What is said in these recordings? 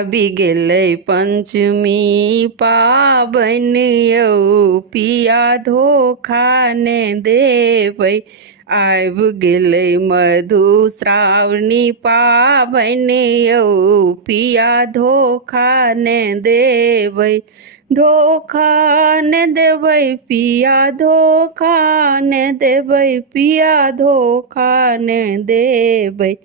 आबि गेलै पंचमी पाबन यौ पिया धोखा ने देबै। आबि गेलै मधुश्रावणी पाबन यौ पिया धोखा ने देबै। धोखा ने देबै पिया धोखा ने देबै पिया धोखा ने देबै।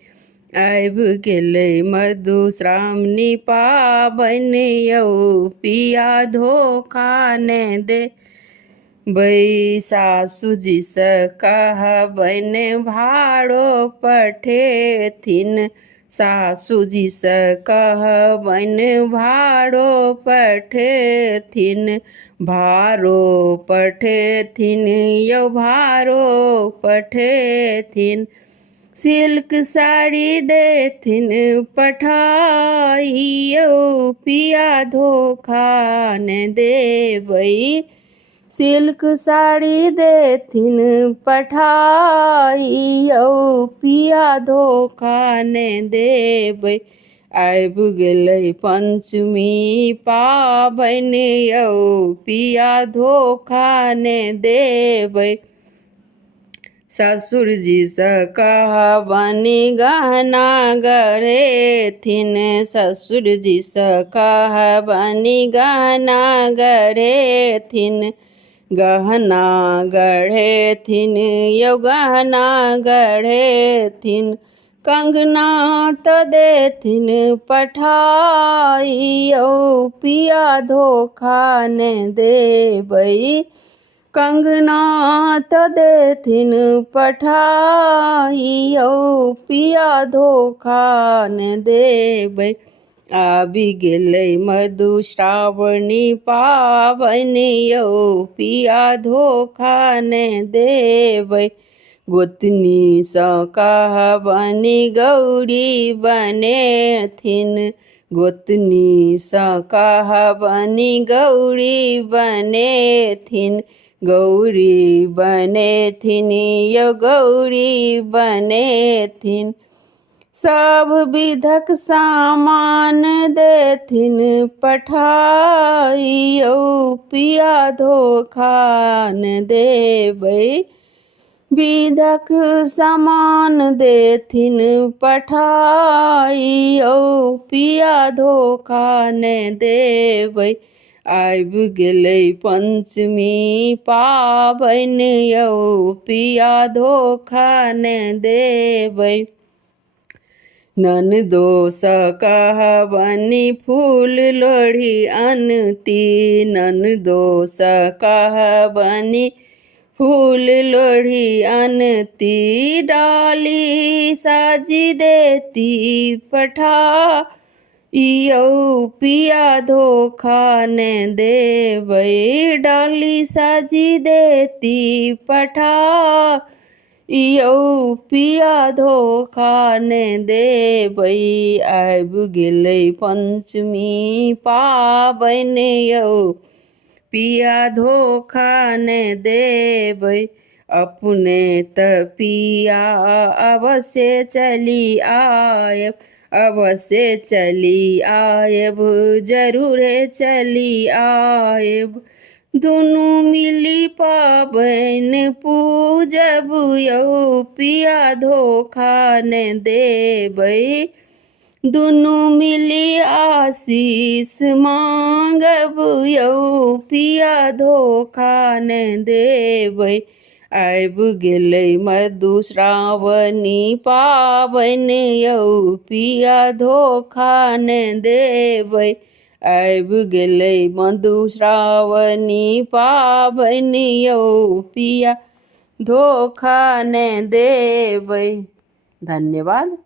आबि गेलै मधुश्रावणी पाबन यौ पिया धोखा ने देबै। सासुजी सँ कहबन भाड़ो पठेथिन। सासुजी सँ कहबन भाड़ो पठेथिन। भाड़ो पठेथिन यौ भाड़ो पठेथिन। सिल्क साड़ी देथिन पठाई यौ पिया धोखा ने देबै। सिल्क साड़ी देथिन पठाई यौ पिया धोखा ने देबै। आबि गेलै पंचमी पाबन यौ पिया धोखा ने देबै। ससुरजी सँ कहबन गहना गढ़ेथिन। ससुरजी सँ कहबन गहना गढ़ेथिन। गहना गढ़ेथिन यौ गहना गढ़ेथिन। कंगना त देथिन पठाई यौ पिया धोखा ने देबै। कंगना त देथिन पठाई यौ पिया धोखा ने देबै। आबि गेलै मधुश्रावणी पाबन यौ पिया धोखा ने देबै। गोतनी सँ कहबन गौरी बनेथिन। गोतनी सँ कहबन गौरी बनेथिन। गौरी बनेथिन यौ गौरी बनेथिन। सब विधक सामान देथिन पठाई यौ पिया धोखा ने देबै। विधक सामान देथिन पठाई यौ पिया धोखा ने देबै। आबि गेलै पंचमी पाबन यौ पिया धोखा ने देबै। ननदो सँ कहबन फूल लोढ़ी अनती। ननदो सँ कहबन फूल लोढ़ी अनती। डाली साजी देती पठाई यौ पिया धोखा ने देबै। डाली साजी देती पठाई यौ पिया धोखा ने देबै। आबि गेलै पंचमी पाबन यौ पिया धोखा ने देबै। अपने त पिया अवश्य चली आयब। अवश्य चली आयब जरूरे चली आयब। दुनू मिली पाबन पूजब यौ पिया धोखा ने देबै। दुनू मिली आशीष मांगब यौ पिया धोखा ने देबै। आबि गेलै मधुश्रावणी पाबन यौ पिया धोखा ने देबै। आबि गेलै मधुश्रावणी पाबन यौ पिया धोखा ने देबै। धन्यवाद।